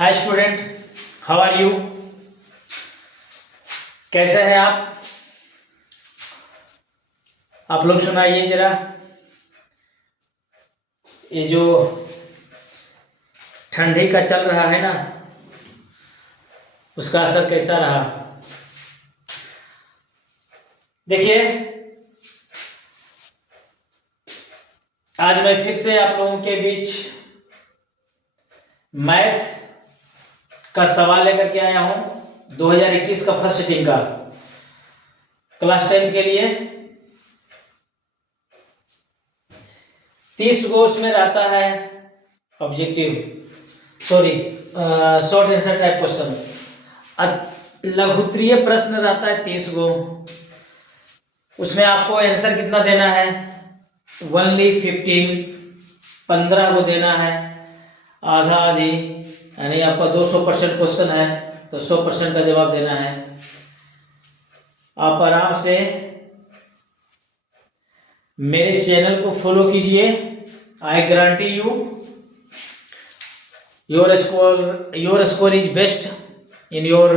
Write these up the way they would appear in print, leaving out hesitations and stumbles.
Hi student, how are you. कैसे हैं आप लोग सुनाइए जरा। ये जो ठंडी का चल रहा है ना, उसका असर कैसा रहा। देखिए, आज मैं फिर से आप लोगों के बीच मैथ का सवाल लेकर के आया हूं 2021 का फर्स्ट सिटिंग का क्लास 10th के लिए। 30 गो उसमें रहता है objective, sorry short answer type question. लघुत्तरीय प्रश्न रहता है 30 गो। उसमें आपको आंसर कितना देना है, ओनली 15 को देना है, आधा आधी, यानी आपका 200% क्वेश्चन है तो 100% का जवाब देना है। आप आराम से मेरे चैनल को फॉलो कीजिए। I guarantee you your score is best in your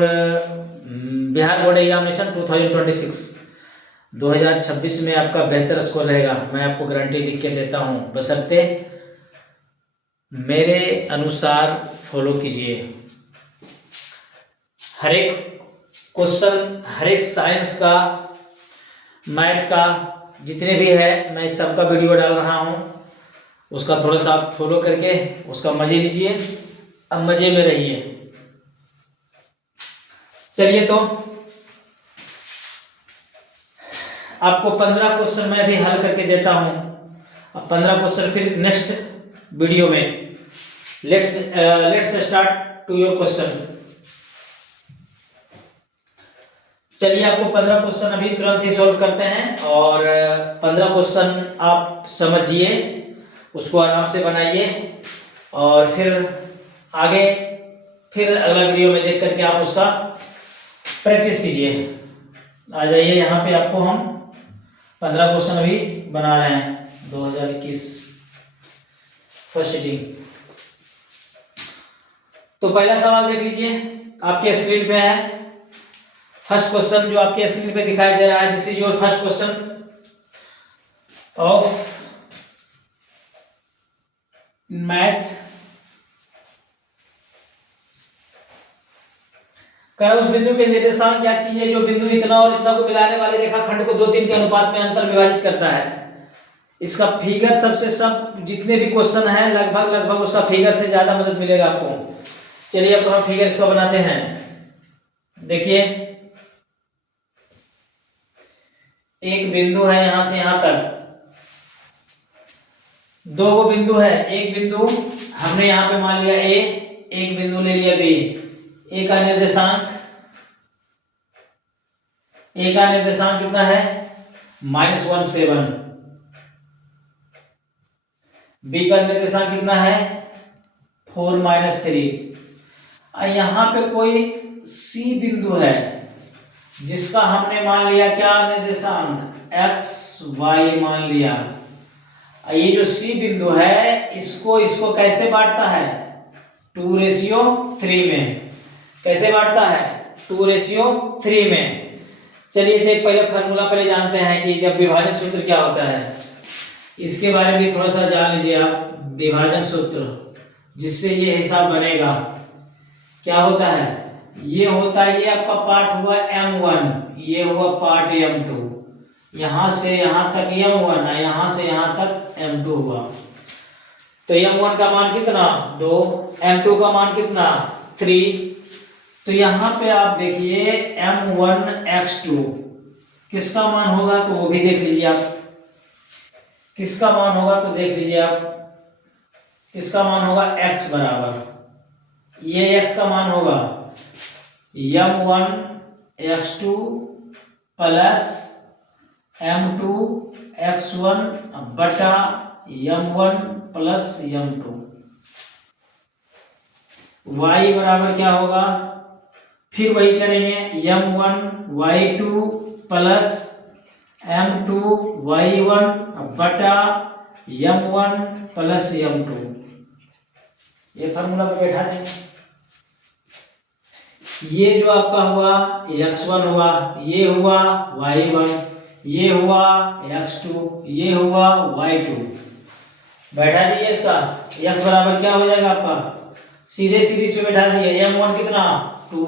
Bihar board examination 2026 में आपका बेहतर स्कोर रहेगा, मैं आपको गारंटी लिख के देता हूं, बशर्ते मेरे अनुसार फॉलो कीजिए। हर एक क्वेश्चन, हर एक साइंस का, मैथ का, जितने भी है, मैं सबका वीडियो डाल रहा हूं। उसका थोड़ा सा आप फॉलो करके उसका मजे लीजिए, अब मजे में रहिए। चलिए, तो आपको 15 क्वेश्चन मैं भी हल करके देता हूं। अब 15 क्वेश्चन फिर नेक्स्ट वीडियो में। Let's start to your question. चलिए, आपको 15 क्वेश्चन अभी तुरंत ही सॉल्व करते हैं और 15 क्वेश्चन आप समझिए, उसको आराम से बनाइए और फिर आगे फिर अगला वीडियो में देख करके आप उसका प्रैक्टिस कीजिए। आ जाइए यहाँ पे, आपको हम 15 क्वेश्चन अभी बना रहे हैं 2021 फर्स्ट सिटिंग। तो पहला सवाल देख लीजिए, आपके स्क्रीन पे है। फर्स्ट क्वेश्चन जो आपके स्क्रीन पे दिखाई दे रहा है, this is your first question of math. कर उस बिंदु के निर्देशांक ज्ञात कीजिए जो बिंदु इतना और इतना को मिलाने वाले रेखाखंड को 2-3 के अनुपात में अंतर विभाजित करता है। इसका फिगर सब जितने भी क्वेश्चन है लगभग उसका फिगर से ज्यादा मदद मिलेगा आपको। चलिए, अब हम फिगर इसका बनाते हैं। देखिए, एक बिंदु है यहां से यहां तक, 2 गो बिंदु है। एक बिंदु हमने यहां पे मान लिया ए, एक बिंदु ले लिया बी। ए का निर्देशांक कितना है, -17। बी का निर्देशांक कितना है, 4 - 3। यहां पे कोई सी बिंदु है जिसका हमने मान लिया क्या निर्देशांक, x y मान लिया। ये जो सी बिंदु है इसको कैसे बांटता है, 2:3 में। कैसे बांटता है, 2:3 में। चलिए, तो पहले फॉर्मूला पहले जानते हैं कि जब विभाजन सूत्र क्या होता है, इसके बारे में भी थोड़ा सा जान लीजिए आप। विभाजन सूत्र जिससे ये हिसाब बनेगा, क्या होता है, ये होता है, ये आपका पार्ट हुआ m1, ये हुआ पार्ट m2। यहां से यहां तक m1 है, यहां से यहां तक m2 हुआ। तो m1 का मान कितना, 2, m2 का मान कितना, 3। तो यहां पे आप देखिए m1x2 किसका मान होगा, तो वो भी देख लीजिए आप। किसका मान होगा तो देख लीजिए आप, किसका मान होगा, x बराबर, ये x का मान होगा m1x2 प्लस m2x1 बटा m1 प्लस m2। y बराबर क्या होगा, फिर वही करेंगे, m1y2 प्लस m2 y1 बटा m1 प्लस m2। ये फॉर्मूला पे बैठा देंगे। ये जो आपका हुआ x1 हुआ, ये हुआ y1, ये हुआ x2, ये हुआ y2। बैठा दिए इसका x बराबर क्या हो जाएगा आपका, सीधे सीधे इस पे बैठा दिए m1 कितना 2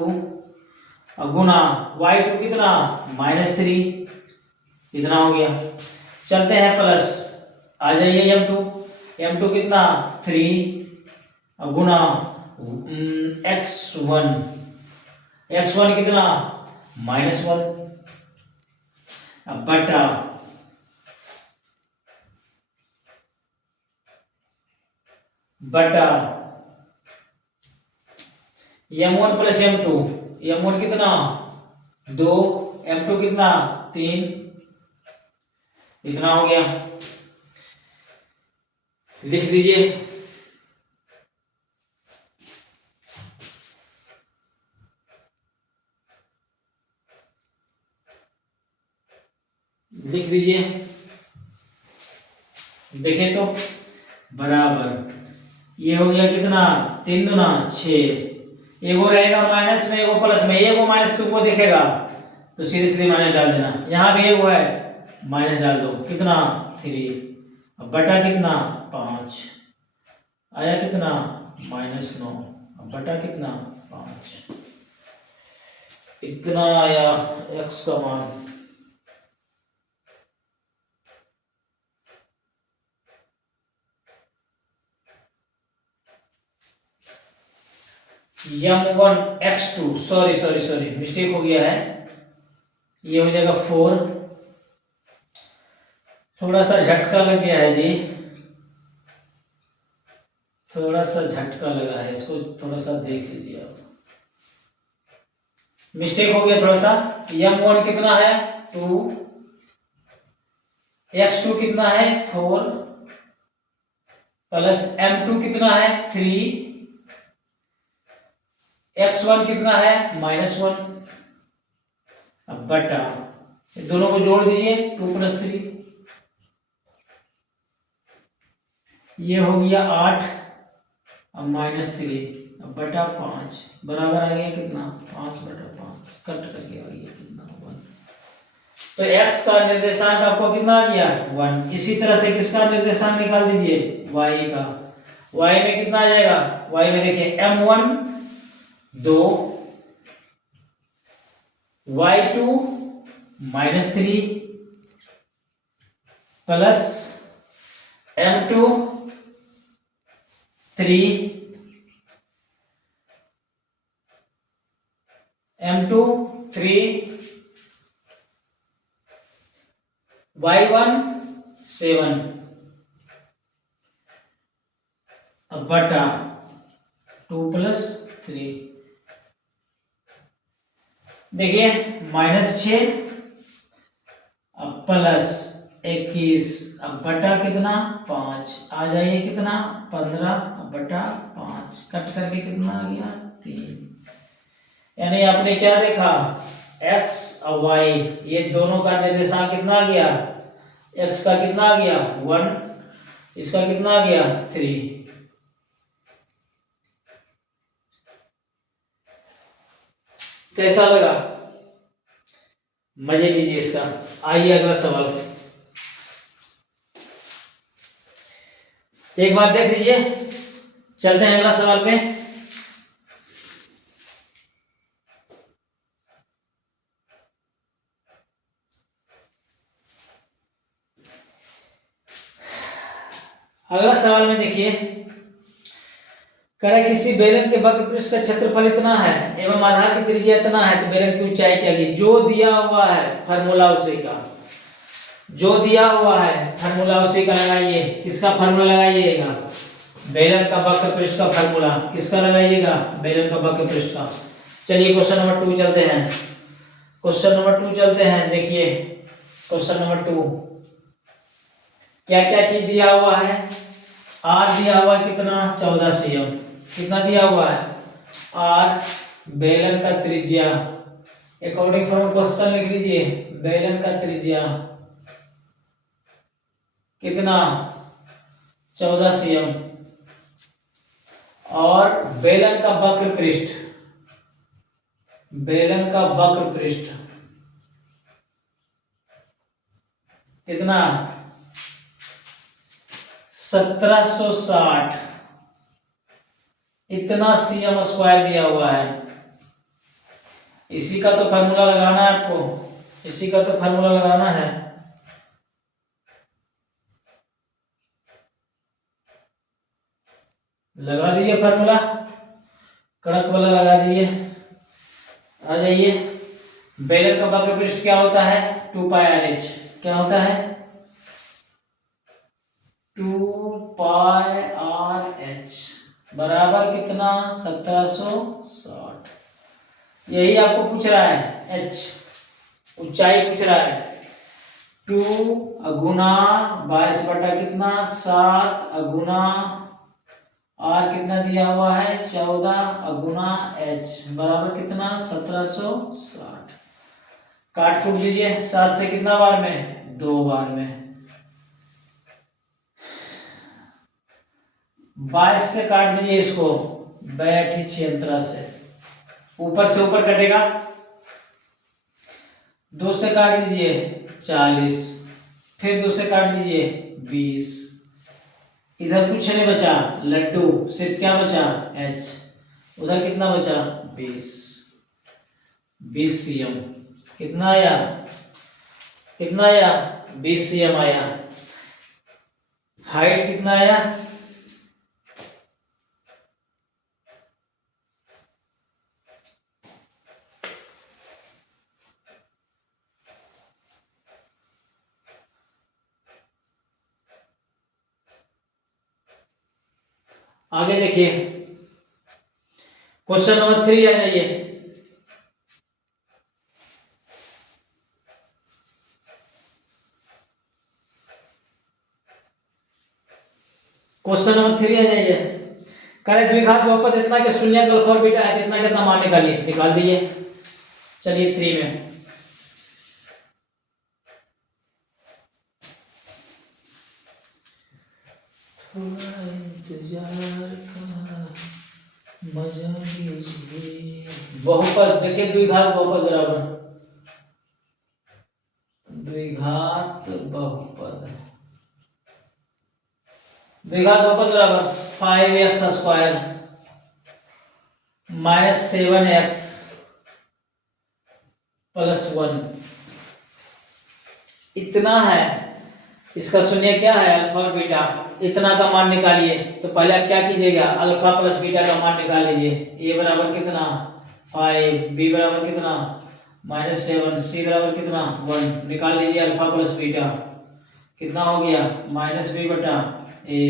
और गुना y2 कितना -3, इतना हो गया। चलते हैं प्लस, आ जाइए m2 कितना 3 और गुना x1 कितना -1 बटा m1 प्लस m1 कितना 2, m2 कितना 3, इतना हो गया। लिख दीजिए देखें तो बराबर, ये हो गया कितना 3 दूना 6, एगो रहेगा माइनस में एगो प्लस में, एगो माइनस तुमको दिखेगा तो सीधे सीधे माइनस डाल देना, यहाँ भी एगो है माइनस डाल दो, कितना 3 अब बटा कितना 5 आया, कितना -9 अब बटा कितना 5, इतना आया x का मान। m1 x2 सॉरी मिस्टेक हो गया है, ये हो जाएगा 4, थोड़ा सा झटका लग गया है जी, थोड़ा सा झटका लगा है, इसको थोड़ा सा देख लीजिए आप, मिस्टेक हो गया थोड़ा सा। m1 कितना है 2, x2 कितना है 4 प्लस m2 कितना है 3, x1 कितना है -1 अब बटा, दोनों को जोड़ दीजिए 2 + 3, ये हो गया 8 अब -3 अब बटा 5 बराबर आ गया कितना 5/5, कट करके आ गया कितना 1। तो x का निर्देशांक आपको कितना आ गया 1। इसी तरह से किसका निर्देशांक निकाल दीजिए y का, y में कितना आ जाएगा, y में देखिए m1 2, y2 -3 plus m2 3, m2 3, y1 7 अब बटा 2 + 3, देखिए -6 अब प्लस 21 अब बटा कितना 5, आ जाइए कितना 15 अब बटा 5, कट करके कितना आ गया 3। यानी आपने क्या देखा x और y ये दोनों का निर्देशांक कितना आ गया, x का कितना आ गया 1, इसका कितना आ गया 3। कैसा लगा, मजे लीजिए इसका। आइए अगला सवाल, एक बार देख लीजिए, चलते हैं अगला सवाल पे। अगला सवाल में देखिए, कह किसी बेलन के वक्र पृष्ठ का क्षेत्रफल इतना है एवं आधार की त्रिज्या इतना है तो बेलन की ऊंचाई क्या होगी। जो दिया हुआ है फार्मूला उसी का, जो दिया हुआ है फार्मूला उसी का लगाइए। किसका फार्मूला लगाइएगा, बेलन का वक्र पृष्ठ का फार्मूला किसका लगाइएगा, बेलन का वक्र पृष्ठ का। चलिए क्वेश्चन नंबर 2 चलते हैं, क्वेश्चन नंबर 2 चलते हैं। देखिए क्वेश्चन नंबर 2 क्या क्या चीज दिया हुआ है, आर दिया हुआ है कितना 14 cm, कितना दिया हुआ है आर, बेलन का त्रिज्या अकॉर्डिंग फ्रॉम क्वेश्चन लिख लीजिए, बेलन का त्रिज्या कितना 14 cm और बेलन का वक्र पृष्ठ बेलन का वक्र पृष्ठ कितना 1760, इतना सीएम स्क्वायर दिया हुआ है। इसी का तो फार्मूला लगाना है आपको, इसी का तो फार्मूला लगाना है। लगा दीजिए फार्मूला, कड़क वाला लगा दीजिए। आ जाइए, बेलन का वक्र पृष्ठ क्या होता है 2 पाई आर एच। क्या होता है 2 पाई आर एच बराबर कितना 1760। यही आपको पूछ रहा है, एच ऊंचाई पूछ रहा है। 2 गुना 22 बटा कितना 7 गुना आर कितना दिया हुआ है 14 गुना एच बराबर कितना 1760। काट कूट दीजिए, 7 से कितना बार में 2 बार में। 22 से काट दीजिए इसको, बैठी छियंत्रा से, ऊपर से ऊपर कटेगा। 2 से काट दीजिए 40, फिर 2 से काट दीजिए 20। इधर कुछ नहीं बचा, लड्डू, सिर्फ क्या बचा एच। उधर कितना बचा 20 सीएम। कितना आया 20 सीएम आया। हाइट कितना आया आगे देखिए, क्वेश्चन नंबर 3 आ जाइए। क्वेश्चन नंबर 3 आ जाइए। करे द्विघात बहुपद इतना के शून्य अल्फा और बीटा है, इतना कितना मान निकालिए, निकाल दीजिए। चलिए 3 में मजा लीजिए। बहुपद देखिए, द्विघात बहुपद बराबर द्विघात बहुपद, द्विघात बहुपद बराबर 5x square minus 7x plus 1 इतना है। इसका शून्य क्या है अल्फा और बीटा, इतना का मान निकालिए। तो पहले आप क्या कीजिएगा, अल्फा प्लस बीटा का मान निकाल लीजिए। a बराबर कितना 5, b बराबर कितना -7, c बराबर कितना 1। निकाल लीजिए अल्फा प्लस बीटा, कितना हो गया -b बटा a,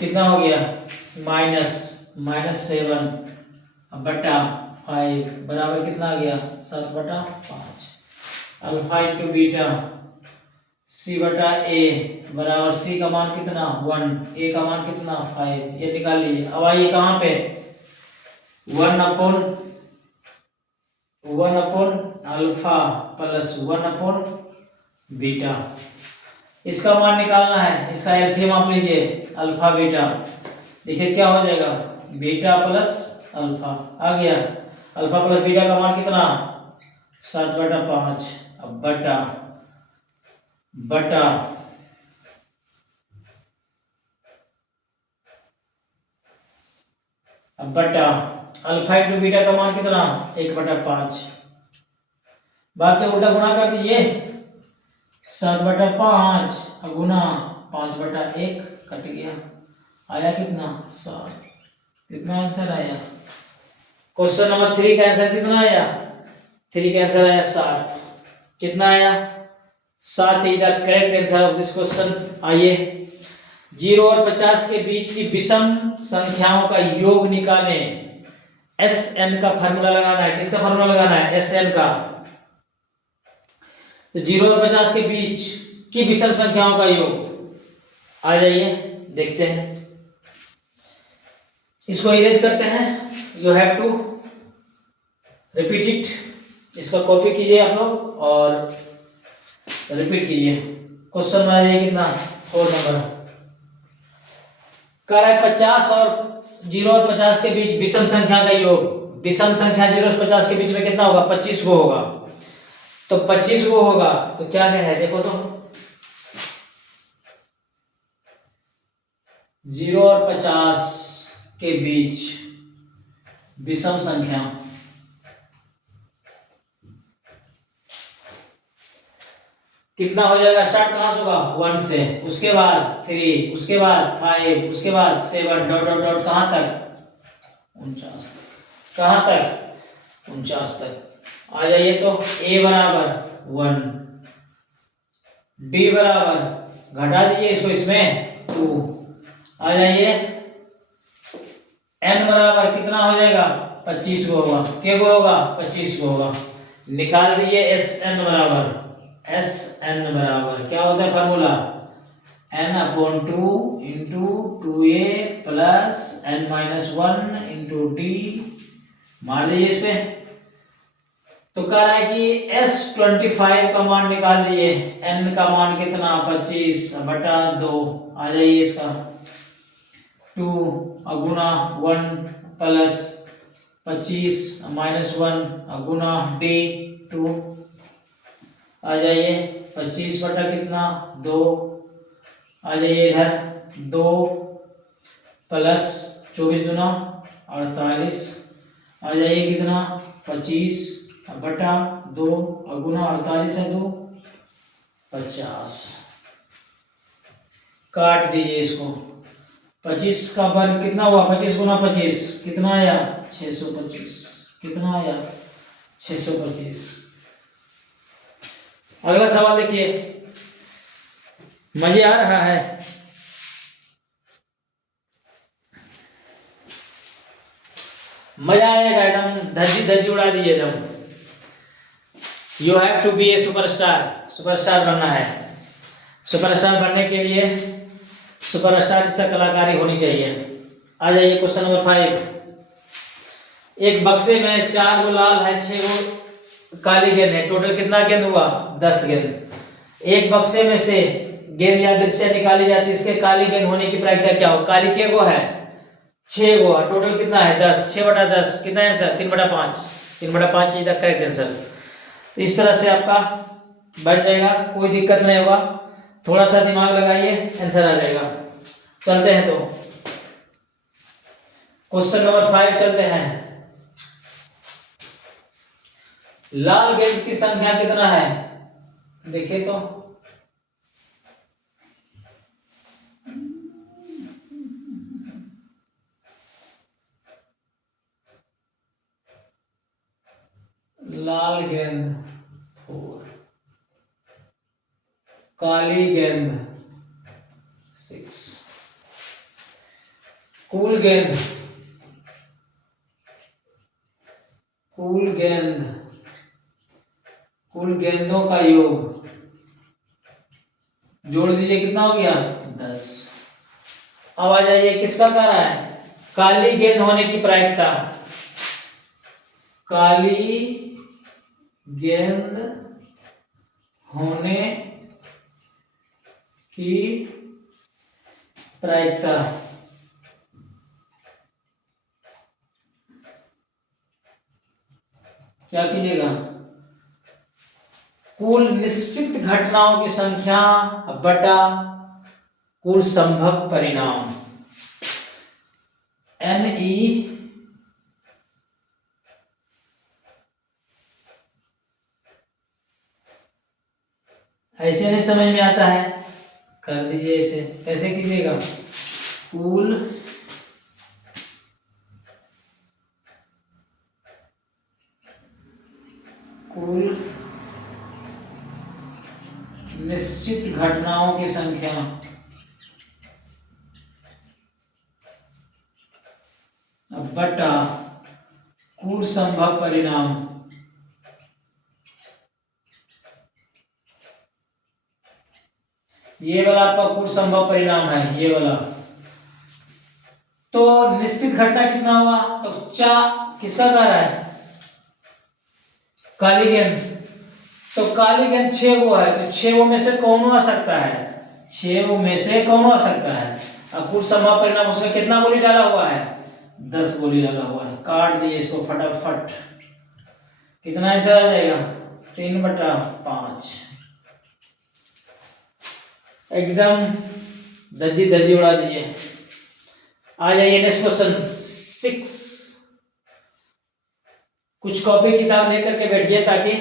कितना हो गया -7 बटा 5 बराबर कितना आ गया 7 बटा 5। अल्फा इंटू बीटा c बटा a बराबर c का मान कितना 1, a का मान कितना 5, ये निकाल लीजिए। अब आइए कहाँ पे 1 upon alpha plus 1 upon beta, इसका मान निकालना है। इसका एलसीएम आप लीजिए, अल्फा बीटा। देखिए क्या हो जाएगा, बीटा प्लस अल्फा आ गया। अल्फा प्लस बीटा का मान कितना 7 बटा 5। अब बटा बटा अब बटा अल्फा इंटू बीटा का मान कितना 1 बटा 5। बाकी उल्टा गुणा कर दीजिए, 7 बटा 5 गुना 5 बटा 1 कट गया, आया कितना 7। कितना आंसर आया, क्वेश्चन नंबर 3 का आंसर कितना आया, 3 का आंसर आया 7। कितना आया 7 is the correct answer of this question. आइए 0 और 50 के बीच की विषम संख्याओं का योग निकालें। SN का फार्मूला लगाना है। किसका फार्मूला लगाना है, SN का। तो 0 और 50 के बीच की विषम संख्याओं का योग। आ जाइए देखते हैं, इसको इरेज करते हैं। You have to repeat it, इसका कॉपी कीजिए आप लोग और रिपीट कीजिए। क्वेश्चन आ जाइए कितना 4 नंबर कर है 50 और 0 और 50 के बीच विषम संख्या का योग। विषम संख्या 0 से 50 के बीच में कितना होगा? 25 गो होगा। तो 25 गो होगा तो क्या क्या है देखो तो, 0 और 50 के बीच विषम संख्या कितना हो जाएगा? स्टार्ट कहां से होगा? 1 से, उसके बाद 3, उसके बाद 5, उसके बाद 7, डॉट डॉट डॉट कहां तक? 49 तक। कहां तक? 49 तक। आ जाइए तो a बराबर 1, b बराबर, घटा दीजिए इसको, इसमें 2। आ जाइए n बराबर कितना हो जाएगा? 25 को होगा। क्या को होगा? 25 को होगा। निकाल दीजिए Sn बराबर, Sn बराबर क्या होता है formula? n/2 into 2a plus n-1 into d। मार दीजिए इस पे। तो कह रहा है कि S25 का मान निकाल दीजिए। n का मान कितना? 25/2। आ जाइए इसका 2 गुना 1 प्लस 25 -1 गुना d 2। आ जाइए 25 बटा कितना? 2। आ जाइए इधर 2 प्लस 24 दूना 48। आ जाइए कितना? 25 बटा 2 गुना 48 है 2 50। काट दीजिए इसको। 25 का वर्ग कितना हुआ? 25 गुना 25 कितना आया? 625। कितना आया? 625। अगला सवाल देखिए, मजे आ रहा है? मजा आएगा एकदम, धज्जी धज्जी उड़ा दीजिए एकदम। You have to be a superstar. Superstar बनना है। सुपरस्टार बनने के लिए सुपरस्टार जैसा कलाकारी होनी चाहिए। आ जाइए क्वेश्चन नंबर 5। एक बक्से में 4 गो लाल है, 6 गो काली गेंद है। टोटल कितना गेंद हुआ? 10 गेंद। एक बक्से में से गेंद यादृच्छिक निकाली जाती है, इसके काली गेंद होने की प्रायिकता क्या हो? काली के गो है? 6 गो। टोटल कितना है? 10। 6/10 कितना answer? 3/5। 3/5 is the correct answer. इस तरह से आपका बन जाएगा, कोई दिक्कत नहीं होगा। थोड़ा सा दिमाग लगाइए, आंसर आ जाएगा। चलते हैं तो क्वेश्चन नंबर 5 चलते हैं। लाल गेंद की संख्या कितना है? देखिए तो, लाल गेंद 4, काली गेंद 6, कुल गेंद कुल गेंदों का योग जोड़ दीजिए, कितना हो गया? 10। अब आ जाइए, किसका कह रहा है? काली गेंद होने की प्रायिकता। काली गेंद होने की प्रायिकता क्या कीजिएगा? कुल निश्चित घटनाओं की संख्या बटा कुल संभव परिणाम। NE ऐसे नहीं समझ में आता है, कर दीजिए इसे। कैसे कीजिएगा? कुल निश्चित घटनाओं की संख्या बटा कुल संभव परिणाम। ये वाला आपका कुल संभव परिणाम है, ये वाला। तो निश्चित घटना कितना हुआ? तो किसका कह रहा है? काली गेंद। तो काली गेंद 6 गो है, तो 6 गो में से कौन आ सकता है? 6 गो में से कौन आ सकता है? अब कुल संभव परिणाम, उसमें कितना गोली डाला हुआ है? 10 गोली लगा हुआ है, काट दिए इसको फटाफट। कितना ऐसा आ जाएगा? 3/5। एकदम दर्जी दर्जी उड़ा दीजिए। आ जाइए नेक्स्ट क्वेश्चन 6। कुछ कॉपी किताब लेकर के बैठिए ताकि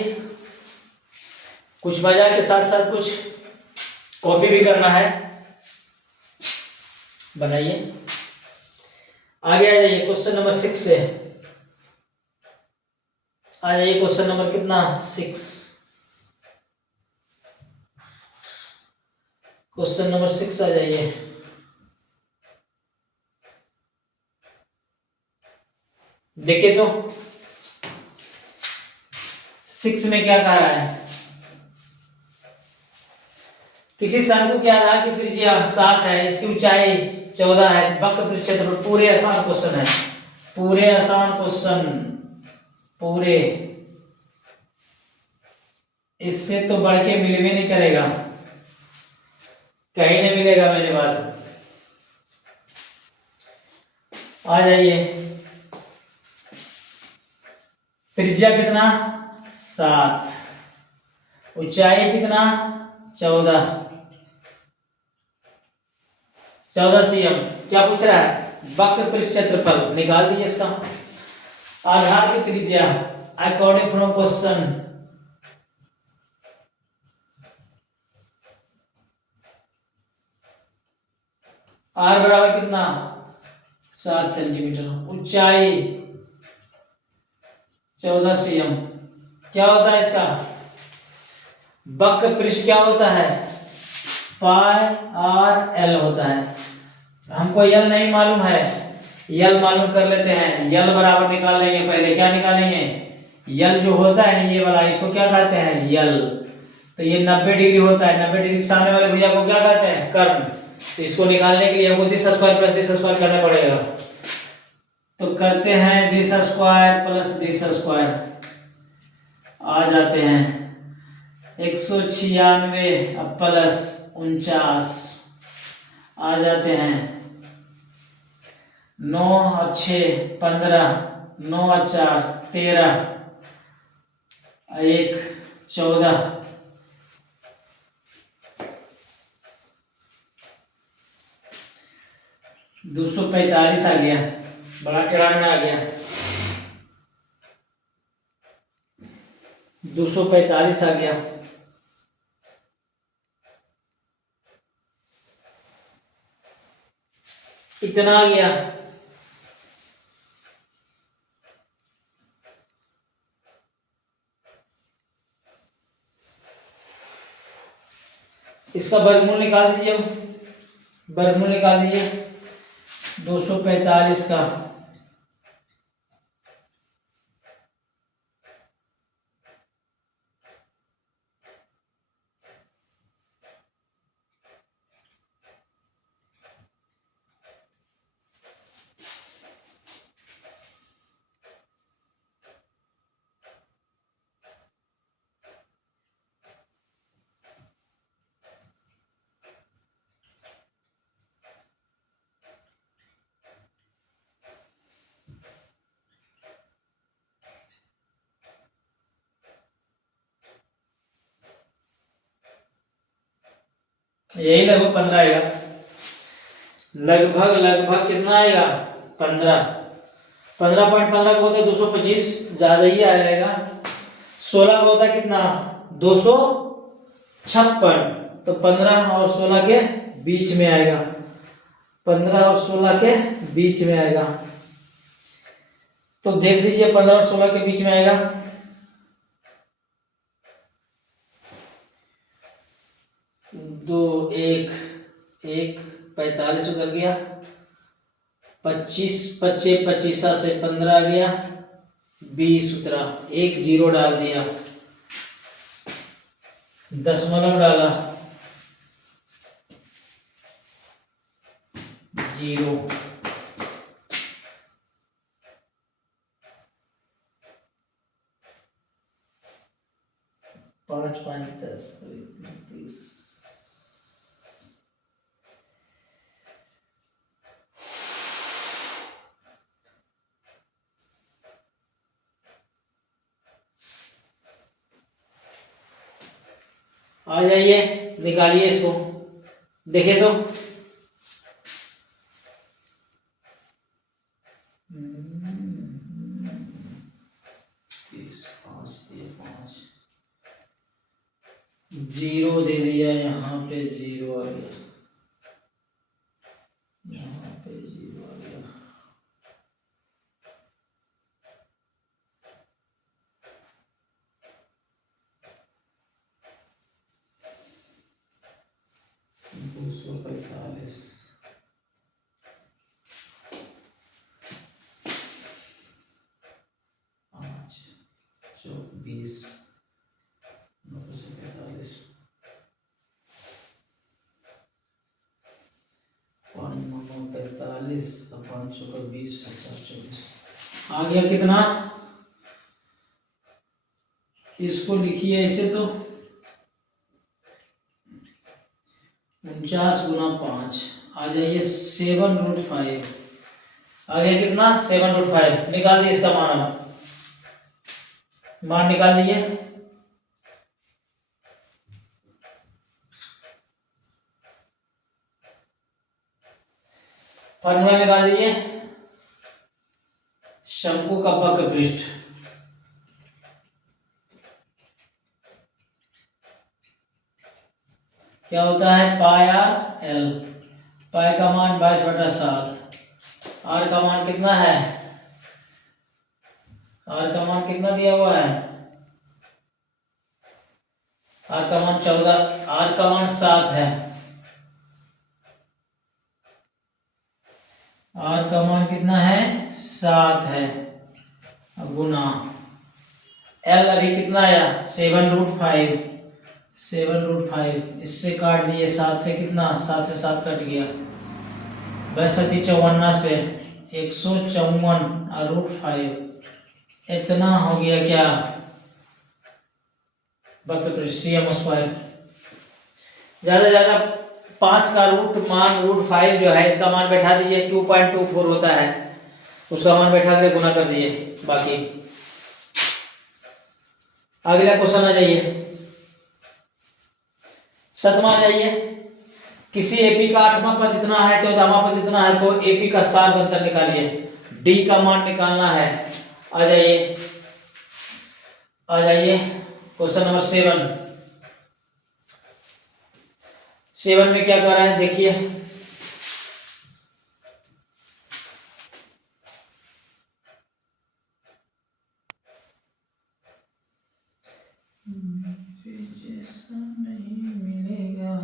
कुछ मजा के साथ साथ कुछ कॉपी भी करना है, बनाइए। आगे आ जाइए क्वेश्चन नंबर 6 से। आ जाइए क्वेश्चन नंबर कितना? 6। क्वेश्चन नंबर 6 आ जाइए। देखिए तो 6 में क्या कह रहा है? किसी शंकु के आधार की त्रिज्या 7 है, इसकी ऊंचाई 14 है, वक्र पृष्ठ क्षेत्रफल। पूरे आसान क्वेश्चन है, पूरे आसान क्वेश्चन, पूरे। इससे तो बढ़ के मिल भी नहीं करेगा, कहीं नहीं मिलेगा मेरे बात। आ जाइए। त्रिज्या कितना? 7, ऊंचाई कितना? 14 cm। क्या पूछ रहा है? वक्र पृष्ठ क्षेत्रफल निकाल दीजिए इसका। आधार की त्रिज्या अकॉर्डिंग फ्रॉम क्वेश्चन, r बराबर कितना? 7 सेंटीमीटर। ऊंचाई 14 cm। क्या होता है इसका? वक्र पृष्ठ क्या होता है? पाई आर एल होता है। हमको यल नहीं मालूम है, यल मालूम कर लेते हैं। यल बराबर निकाल लेंगे। पहले क्या निकालेंगे? यल जो होता है ना, ये वाला, इसको क्या कहते हैं? यल। तो ये 90 डिग्री होता है। 90 डिग्री के सामने वाले भुजा को क्या कहते हैं? कर्ण। तो इसको निकालने के लिए हमको this square plus this square करना पड़ेगा। तो करते हैं this square plus this square. आ जाते हैं 196 प्लस 49। आ जाते हैं 9 और 6 15, 9 और 4 13, 1 14। 245 आ गया, बड़ा टेढ़ा मेढ़ा आ गया। 245 आ गया। इतना आ गया। इसका वर्गमूल निकाल दीजिए। अब वर्गमूल निकाल दीजिए 245 का। यही लगभग 15 आएगा। लगभग लगभग कितना आएगा? 15। 15.15 को होता है 225, ज्यादा ही आ जाएगा। 16 को होता है कितना? 256। तो 15 और 16 के बीच में आएगा। 15 और 16 के बीच में आएगा। तो देख लीजिए 15 और 16 के बीच में आएगा। 2 1 1 45 उधर गया। 25 25 25 से 15 आ गया। 20 उतरा, 1 जीरो डाल दिया, दशमलव डाला, 0। 5 5 10 30। आ जाइए, निकालिए इसको, देखिए तो। जीरो दे दिया, यहाँ पे जीरो आ गया, यहाँ पे जीरो आ गया। आ गया कितना, इसको लिखिए ऐसे तो 49 गुना 5 आ जाइए 7√5। आ गया कितना, 7√5। निकाल दिए इसका मान, अब मान निकाल दिए। फॉर्मूला निकाल दीजिए, शंकु का वक्र पृष्ठ क्या होता है, पाई आर एल। पाई का मान 22/7, आर का मान कितना है, आर का मान कितना दिया हुआ है, आर का मान 14, आर का मान 7 है, आर का मान कितना है, 7 है। अब गुना एल अभी कितना आया, 7√5, 7√5 इससे काट दिए, 7 से कितना, 7 से 7 कट गया, 6254 से 154√5 इतना हो गया क्या, वक्र CM²। ज्यादा 5 का रूट मान √5 जो है, इसका मान बैठा दीजिए, 2.24 होता है, उसका मान बैठा कर गुना कर दिए। बाकी अगला क्वेश्चन आ जाइए, 7वां आ जाइए। किसी एपी का 8वां पद इतना है, 14वां पद इतना है, तो एपी का सार अंतर निकालिए, डी का मान निकालना है। आ जाइए, आ जाइए क्वेश्चन नंबर 7 में क्या कर रहा है देखिए, जैसा नहीं मिलेगा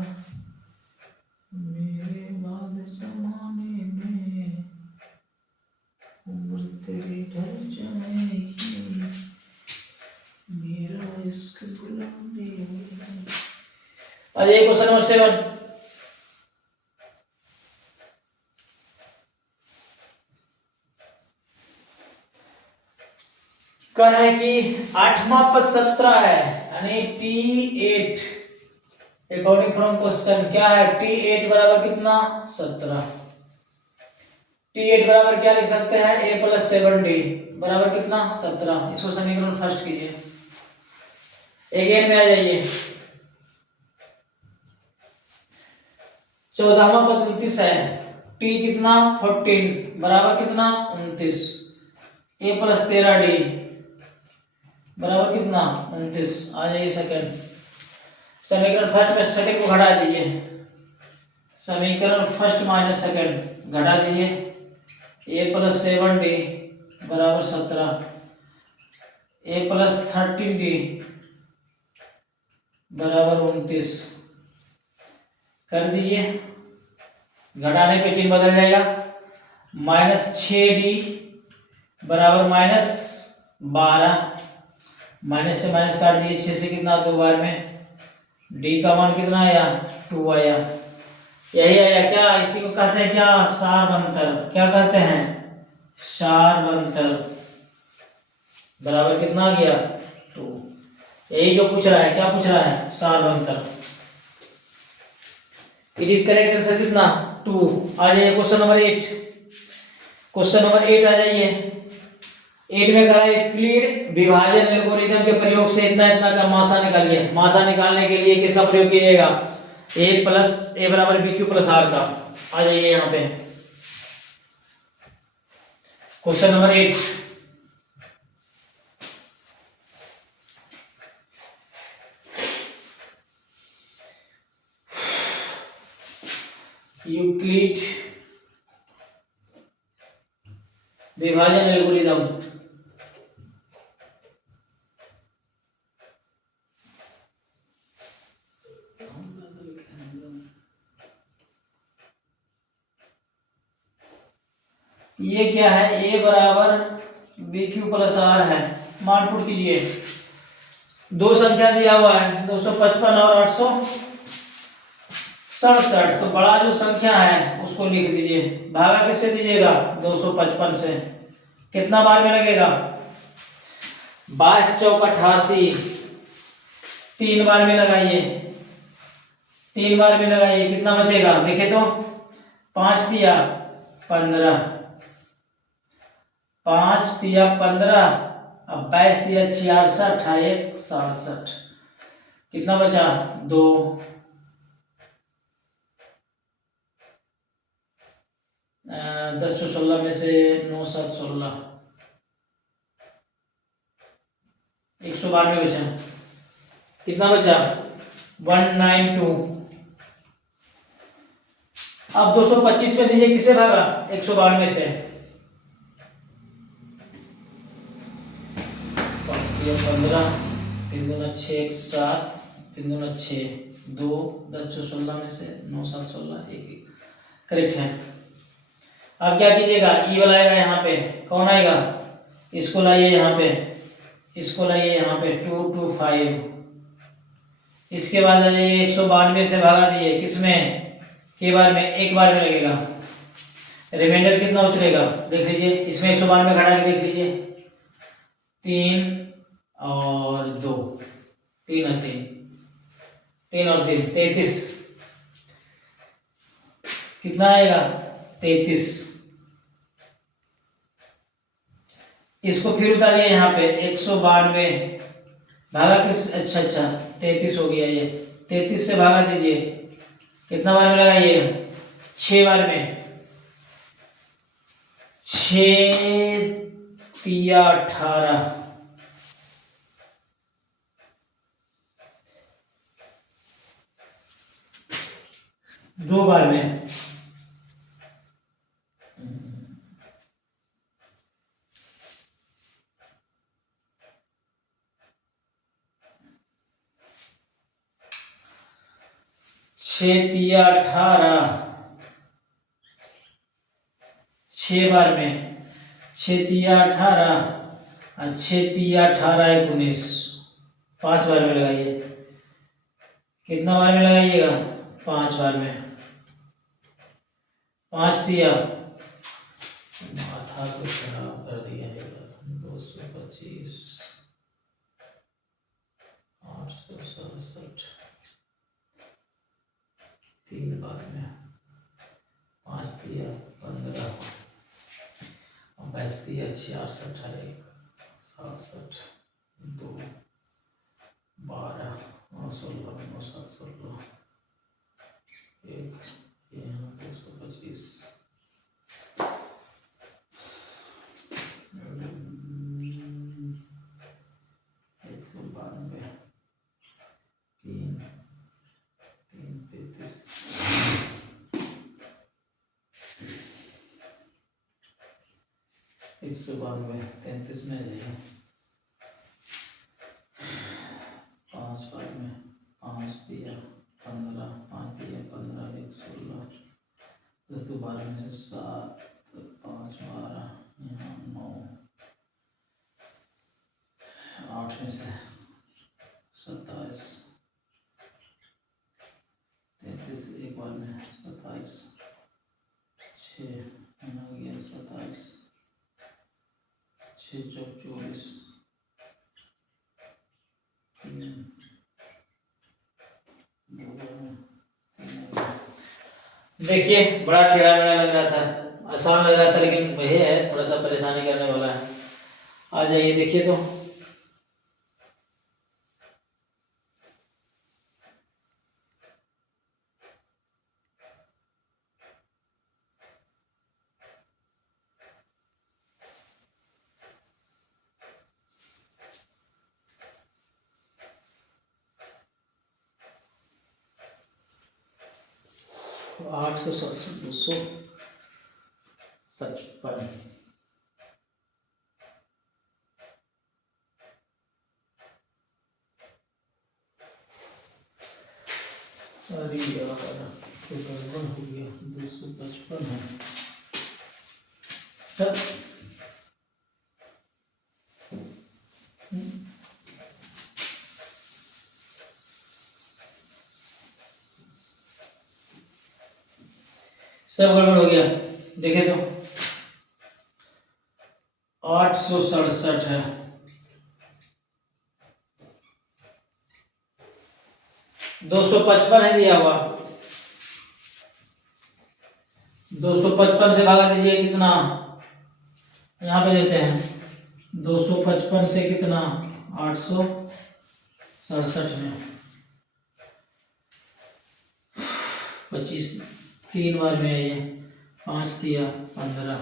मेरे बाद जमाने में, उम्र तेरी ढल जाएगी, मेरा इश्क गुलामी। अरे क्वेश्चन नंबर 7, कहना है कि 8वां पद 17 है, यानी T8 अकॉर्डिंग फ्रॉम क्वेश्चन क्या है, T8 बराबर कितना, 17। T8 बराबर क्या लिख सकते हैं, A + 7D बराबर कितना, 17। इसको समीकरण फर्स्ट कीजिए, अगेन में आ जाइए। 14वां पद 29 है, T कितना, 14 बराबर कितना, 29। A + 13D बराबर कितना, 29। आ जाइए सेकंड, समीकरण फर्स्ट में सेकंड को घटा दीजिए, समीकरण फर्स्ट माइनस सेकंड घटा दीजिए। A + 7D बराबर 17, A + 13D बराबर 29 कर दीजिए, घटाने पे चिन्ह बदल जाएगा, -6D बराबर -12, माइनस से माइनस काट दिए, 6 से कितना, 2 बार में, डी का मान कितना आया, 2 आया। यही आया क्या, इसी को कहते हैं क्या, सारबंतर। क्या कहते हैं, सारबंतर। बराबर कितना आ गया, 2। यही जो पूछ रहा है, क्या पूछ रहा है, सारबंतर। इट इज करेक्ट आंसर कितना, 2। आ जाइए क्वेश्चन नंबर 8, क्वेश्चन नंबर 8 आ जाइए। 8 में करा यूक्लिड विभाजन एल्गोरिथम के प्रयोग से इतना इतना का मासा निकालिए। मासा निकालने के लिए किसका प्रयोग कीजिएगा? a प्लस a बराबर bq प्लस r का। आ जाइए यहाँ पे क्वेश्चन नंबर 8। यूक्लिड विभाजन एल्गोरिथम। ये क्या है? a बराबर बी क्यू प्लस आर है। मानपुट कीजिए। दो संख्या दिया हुआ है 255 और 867। तो बड़ा जो संख्या है उसको लिख दीजिए। भागा किससे दीजिएगा? 255 से। कितना बार में लगेगा? 22 चौक 88। 3 बार में लगाइए। 3 बार में लगाइए। कितना बचेगा देखे तो? 5 दिया 15, 5 दिया 15, अब 22 दिया 66, 1 67। कितना बचा? 2। 10 से 16 में से 9 7 16, 192 बचा। कितना बचा? 192। अब 225 में दीजिए। किसे भागा? 192 से। 15, 3 दूना 6, 1 7, 3 दूना 6, 2, 10 से 16 में से 9 7 16, 1 1। करेक्ट है। अब क्या कीजिएगा? ई वाला आएगा यहाँ पे। कौन आएगा? इसको लाइए यहाँ पे। इसको लाइए यहाँ पे 2 2 5। इसके बाद आ जाइए 192 से भागा दिए। किसमें? के बार में? एक बार में लगेगा। रिमाइंडर कितना उतरेगा देख लीजिए। इसमें 192 घटा के देख लीजिए। 3 और 2, 3 और 3, 3 और 3, 33। कितना आएगा? 33। इसको फिर उतारिए यहाँ पे। 192 भागा किस? अच्छा 33 हो गया ये। 33 से भागा दीजिए। कितना बार में लगाइए? 6 बार में। 6 तिया 18, 2 बार में। 6 तिया 18, 6 बार में। 6 तिया 18 और 6 तिया 18 19, 5 बार में लगाइए। कितना बार में लगाइएगा? 5 बार में। 5 दिया, माथा तो खराब कर दिया है। 225, 867, 3 बार में। 5 दिया 15, 22 दिया 66, 1 67, 2 12, 9 16, 9 7 16, 1 यहाँ 225, 192, 3 3 33, 192, 33 में जाइए। 5 बार में। 5 दिया 15, 5 दिया 15, 1 16, 10 2 12 में से 7, 5 12, यहाँ 9, 8 में से 27, 33 एक बार में 27, 6 यहाँ गया 27, 6 चौक 24, 3 देखिए बड़ा टेढ़ा मेढ़ा लग रहा था। आसान लग रहा था लेकिन वही है, थोड़ा सा परेशानी करने वाला है। आ जाइए देखिए तो। तो 800 255। अरे यार तो गड़बड़ हो गया, 255 है। चल सब गड़बड़ हो गया, देखे तो 867 है। 255 है दिया हुआ, 255 से भागा दीजिए कितना, यहाँ पे देते हैं 255 से कितना 867 में 25 3 बार में है ये, 5 दिया 15,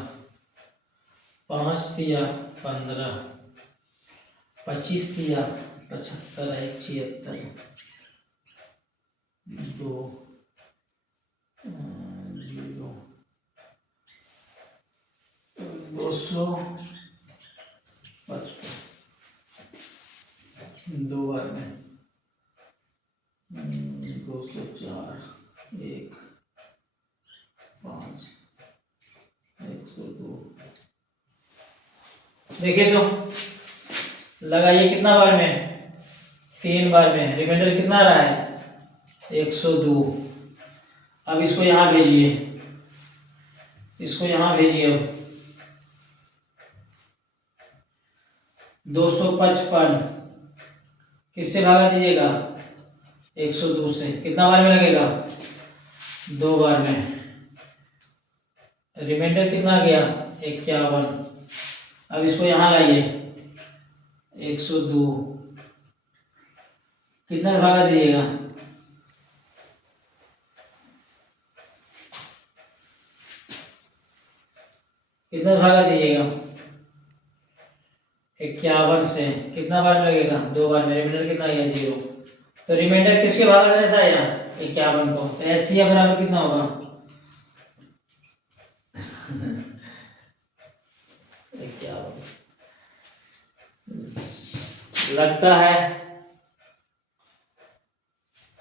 5 दिया 15, 25 दिया 75, 1 76, 2 0 255 2 बार में 204, 1 5 102। देखिए तो लगाइए कितना बार में, 3 बार में, रिमाइंडर कितना रहा है 102। अब इसको यहाँ भेजिए, इसको यहाँ भेजिए। अब 255 किससे भागा दीजिएगा 102 से, कितना बार में लगेगा 2 बार में, रिमाइंडर कितना गया 51। अब इसको यहाँ लाइए 102, कितना भागा दीजिएगा, कितना भागा दीजिएगा 51 से, कितना बार में लगेगा 2 बार में, रिमाइंडर कितना आया 0। तो रिमाइंडर किसके भागा देने से आया 51 को, तो ऐसी बराबर कितना होगा 51। लगता है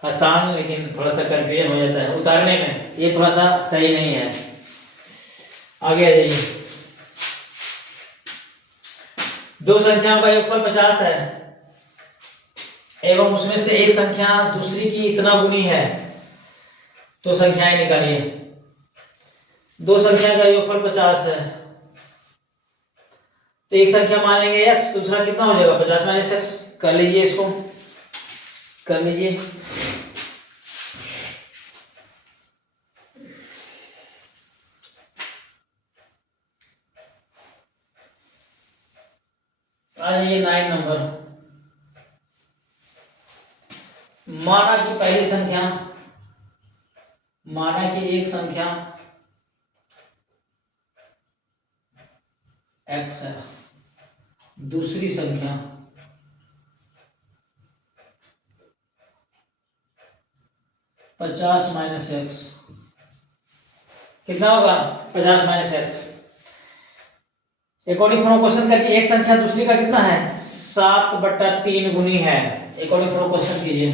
आसान, लेकिन थोड़ा सा कंफ्यूजन हो जाता है उतारने में, ये थोड़ा सा सही नहीं है। आगे आ जाइए। दो संख्याओं का योगफल 50 है एवं उसमें से एक संख्या दूसरी की इतना गुनी है, तो संख्याएं निकालिए। दो संख्या का योगफल 50 है, तो एक संख्या मान लेंगे x, दूसरा कितना हो जाएगा 50 माइनस एक्स। कर लीजिए, इसको कर लीजिए। आ जाइए 9 नंबर। माना कि पहली संख्या, माना कि एक संख्या x है, दूसरी संख्या पचास माइनस एक्स, कितना होगा 50 minus x. According from question करके एक संख्या दूसरी का कितना है 7/3 गुनी है। अकॉर्डिंग फ्रॉम क्वेश्चन कीजिए,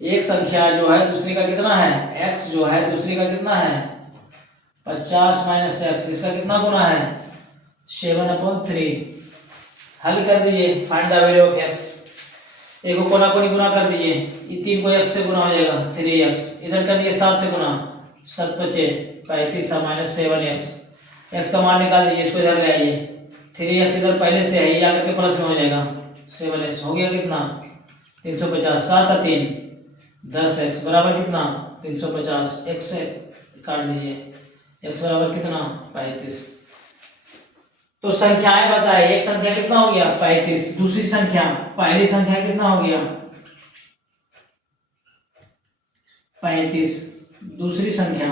एक संख्या जो है दूसरी का कितना है x, जो है दूसरी का कितना है 50 माइनस एक्स, इसका कितना गुना है 7/3। हल कर दीजिए, find the value of x। एक को कोना कोनी गुना कर दीजिए, ये 3 को x से गुना हो जाएगा 3x, इधर कर दिए 7 से गुना, 7 5 35 माइनस 7x। x का मान निकाल दीजिए, इसको इधर ले आइए, 3x इधर पहले से है, ये आकर के प्लस में हो जाएगा 7x। हो गया कितना 350, 7 और 3 10x बराबर कितना 350। x से काट दीजिए, x बराबर कितना 35। तो संख्याएं बताए, एक संख्या कितना हो गया 35, दूसरी संख्या, पहली संख्या कितना हो गया 35, दूसरी संख्या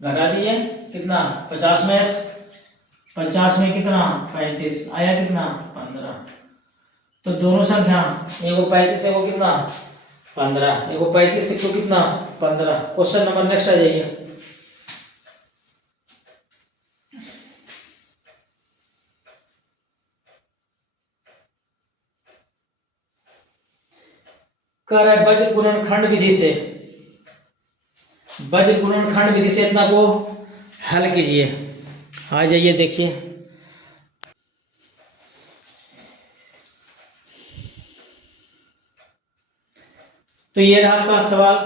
घटा दीजिए कितना 50 में x, 50 में कितना 35 आया कितना 15। तो दोनों संख्या एगो 35 एगो कितना 15, एगो 35 एगो कितना 15। क्वेश्चन नंबर नेक्स्ट आ जाइए। कह रहा है वज्र गुणनखंड विधि से, वज्र गुणनखंड विधि से इतना को हल कीजिए। आ जाइए देखिए। तो ये रहा आपका सवाल,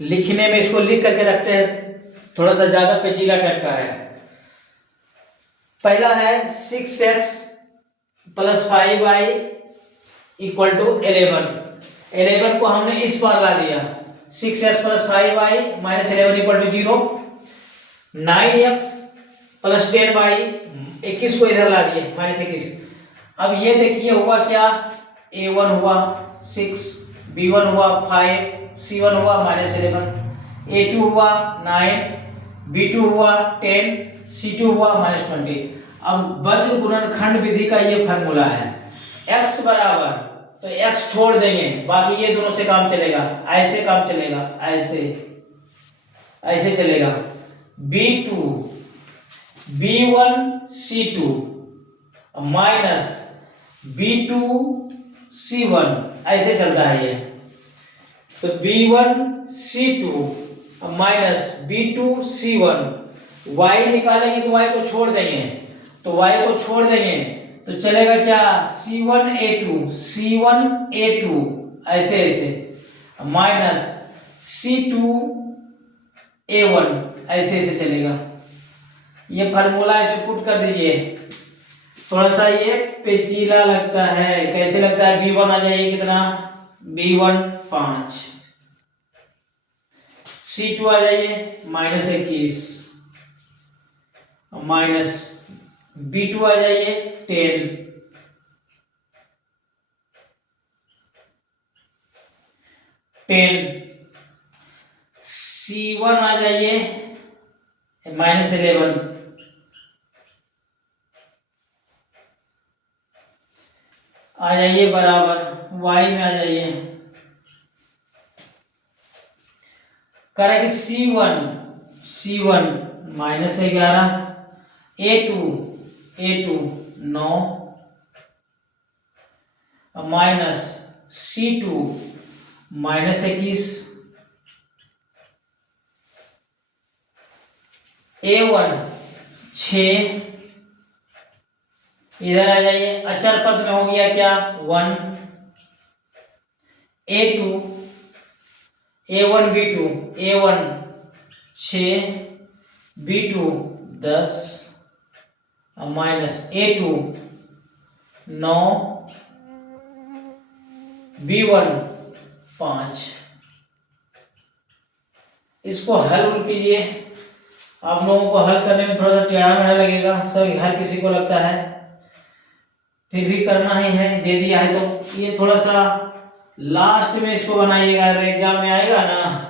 लिखने में इसको लिख करके रखते हैं, थोड़ा सा ज्यादा पेचीदा टाइप का है। पहला है 6x + 5y = 11। 11 को हमने इस बार ला दिया, 6x + 5y - 11 = 0। 9x + 10y, 21 को इधर ला दिए -21। अब ये देखिए हुआ क्या, a1 हुआ 6, b1 हुआ 5, c1 हुआ -11, a2 हुआ 9, b2 हुआ 10, c2 हुआ -20। अब वज्र गुणनखंड विधि का ये फार्मूला है, x बराबर, तो x छोड़ देंगे, बाकी ये दोनों से काम चलेगा, ऐसे काम चलेगा, ऐसे ऐसे चलेगा। b2 b1 c2 minus b2 c1 ऐसे चलता है ये। तो b1 c2 minus b2 c1, y निकालेंगे तो y को छोड़ देंगे, तो y को छोड़ देंगे तो चलेगा क्या c1a2 ऐसे ऐसे, माइनस c2a1 ऐसे ऐसे चलेगा। ये फार्मूला इसमें पुट कर दीजिए। थोड़ा सा ये पेचीदा लगता है, कैसे लगता है, b1 आ जाइए कितना, b1 5, c2 आ जाइए -21, माइनस b2 आ जाइए 10, c1 आ जाइए -11, आ जाइए बराबर, y में आ जाइए, करें कि c1 -11, a2 9, minus c2 -21, a1 6, इधर आ जाइए, अचर पद में हो गया क्या 1, a1 b2, a1 6, b2 10, minus a2 9, b1 5। इसको हल कीजिए। आप लोगों को हल करने में थोड़ा सा टेढ़ा मेढ़ा लगेगा, सब हर किसी को लगता है, फिर भी करना ही है, दे दिया है तो ये थोड़ा सा लास्ट में इसको बनाइएगा। अगर एग्जाम में आएगा ना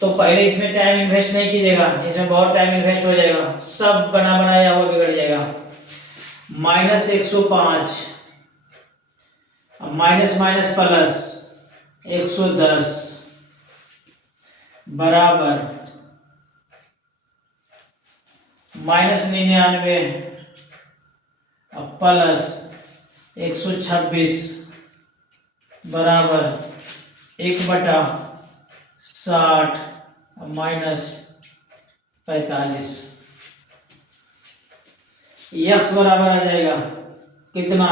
तो पहले इसमें टाइम इन्वेस्ट नहीं कीजिएगा, इसमें बहुत टाइम इन्वेस्ट हो जाएगा, सब बना बनाया हुआ बिगड़ जाएगा। -105 माइनस माइनस प्लस 110 बराबर -99 प्लस 126 बराबर 1/60 माइनस 45। x बराबर आ जाएगा कितना,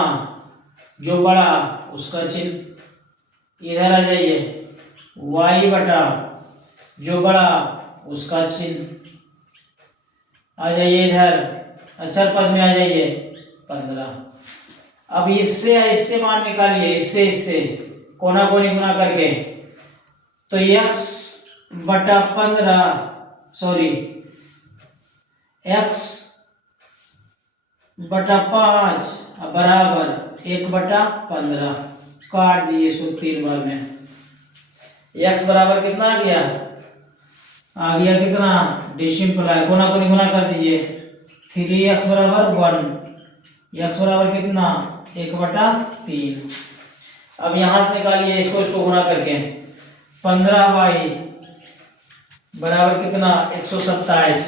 जो बड़ा उसका चिन्ह इधर आ जाइए, y बटा जो बड़ा उसका चिन्ह आ जाइए इधर, अचर पद में आ जाइए 15। अब इससे इससे मान निकालिए, इससे इससे कोना कोनी गुना करके, तो x बटा 15 सॉरी x बटा 5 बराबर 1/15। काट दिए इसको 3 बार में। x बराबर कितना आ गया? आ गया कितना? डिसिम्पलाई गुना को गुना कर दीजिए। 3x बराबर 1। x बराबर कितना? 1/3। अब यहां से निकालिए इसको गुना करके। 15y बराबर कितना? 127।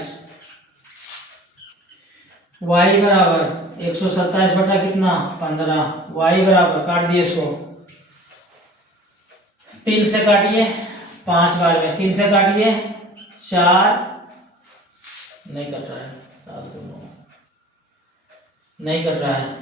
y बराबर 127 बटा कितना? 15। y बराबर काट दिए इसको 3 से काटिए 5 बार में। 3 से काटिए 4 नहीं कट रहा है, नहीं कट रहा है।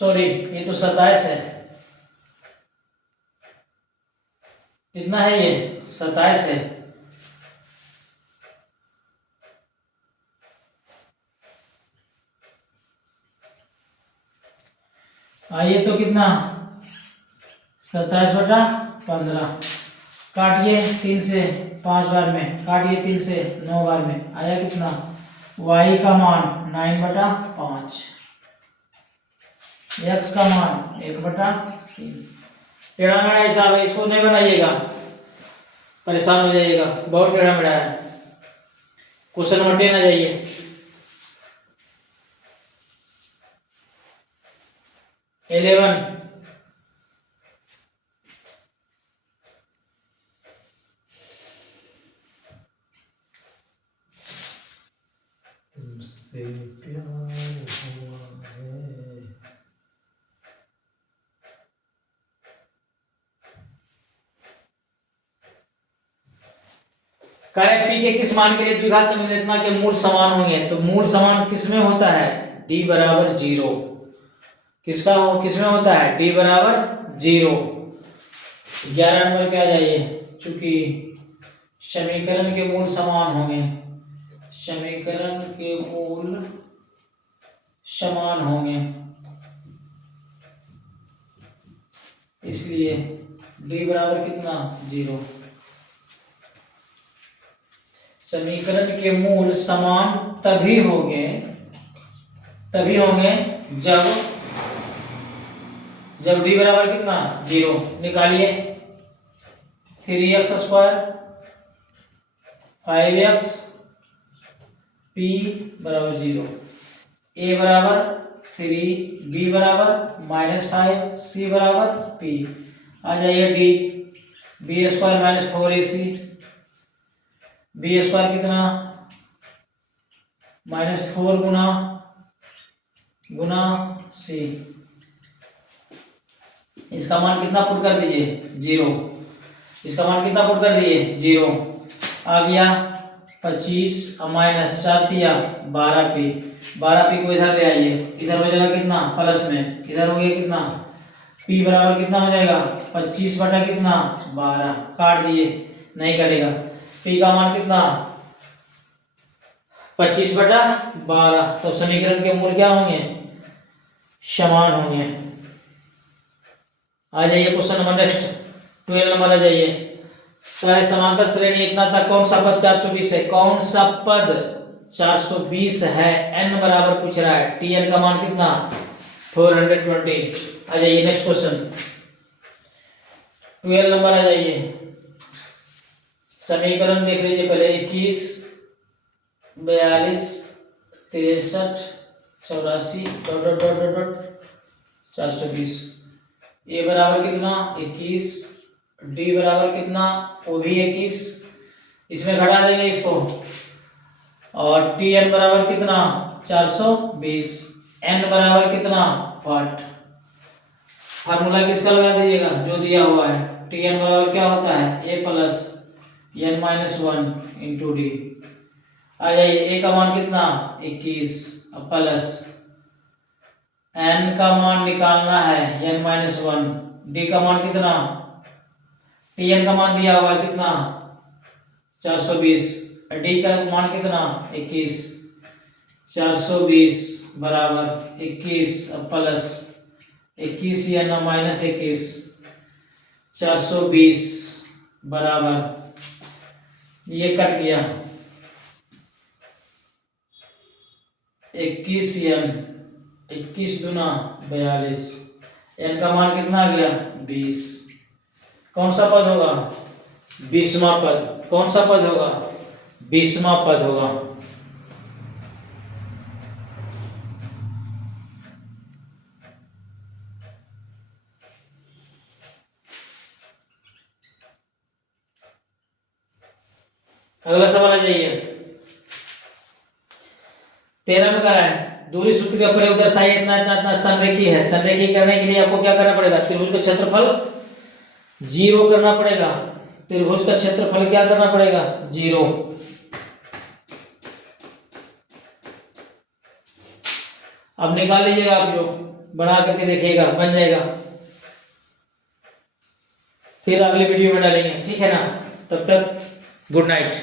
सॉरी ये तो 27 है। कितना है ये? 27 है। आइए तो कितना? 27/15। काटिए 3 से 5 बार में। काटिए 3 से 9 बार में। आया कितना? y का मान 9/5। x का मान 1/3। टेढ़ा मेढ़ा हिसाब है, इसको नहीं बनाइएगा, परेशान हो जाइएगा। बहुत टेढ़ा मेढ़ा है, क्वेश्चन में टेढ़ ना जाइए। इलेवन कार्य पी के किस मान के लिए द्विघात संयोजनता के मूल समान होंगे? तो मूल समान किसमें होता है? d बराबर 0। किसका हो? किसमें होता है? d बराबर 0। 11 नंबर पे आ जाइए। चूंकि समीकरण के मूल समान होंगे, समीकरण के मूल समान होंगे, इसलिए d बराबर कितना? 0। समीकरण के मूल समान तभी होंगे जब d बराबर कितना? 0। निकालिए 3x² 5x p बराबर 0। a बराबर 3, b बराबर -5, c बराबर p। आ जाइए d b² -4ac। b² कितना? -4 गुना c। इसका मान कितना पुट कर दीजिए? 0। इसका मान कितना पुट कर दिए? 0। आ गया 25 -4 दिया 12p। 12p को इधर ले आइए, इधर हो जाएगा कितना? प्लस में। इधर हो गया कितना? p बराबर कितना हो जाएगा? 25 बटा कितना? 12। काट दिए, नहीं कटेगा। p का मान कितना? 25/12। तो समीकरण के मूल क्या होंगे? समान होंगे। आ जाइए क्वेश्चन नंबर नेक्स्ट 12 नंबर आ जाइए। चाहे समांतर श्रेणी इतना तक कौन सा पद 420 है? कौन सा पद 420 है? n बराबर पूछ रहा है। tn का मान कितना? 420। आ जाइए नेक्स्ट क्वेश्चन 12 नंबर आ जाइए। समीकरण देख लीजिए पहले। 21 42 63 84 420। ए बराबर कितना? 21। डी बराबर कितना? वो भी 21। इसमें घटा देंगे इसको। और टी एन बराबर कितना? 420। एन बराबर कितना? 8। फार्मूला किसका लगा दीजिएगा? जो दिया हुआ है। टी एन बराबर क्या होता है? ए प्लस एन -1 इंटू डी। आ जाइए, ए का मान कितना 21 प्लस एन का मान निकालना है n-1, डी का मान कितना, टी एन का मान दिया हुआ है कितना 420, डी का मान कितना 21, 420 बराबर 21 प्लस 21 या न माइनस 21, 420 बराबर ये कट गया 21 एन, 21 दूना 42, एन का मान कितना आ गया 20। कौन सा पद होगा 20वां पद, कौन सा पद होगा 20वां पद होगा। अगला सवाल आ जाइए, 13 में कह रहा है दूरी सूत्र का प्रयोग दर्शाइए इतना इतना इतना संरेखी है। संरेखी करने के लिए आपको क्या करना पड़ेगा, त्रिभुज का क्षेत्रफल 0 करना पड़ेगा। त्रिभुज का क्षेत्रफल क्या करना पड़ेगा 0। अब निकाल लीजिएगा, आप जो बना करके देखिएगा बन जाएगा, फिर अगले वीडियो में डालेंगे, ठीक है ना। तब तक गुड नाइट।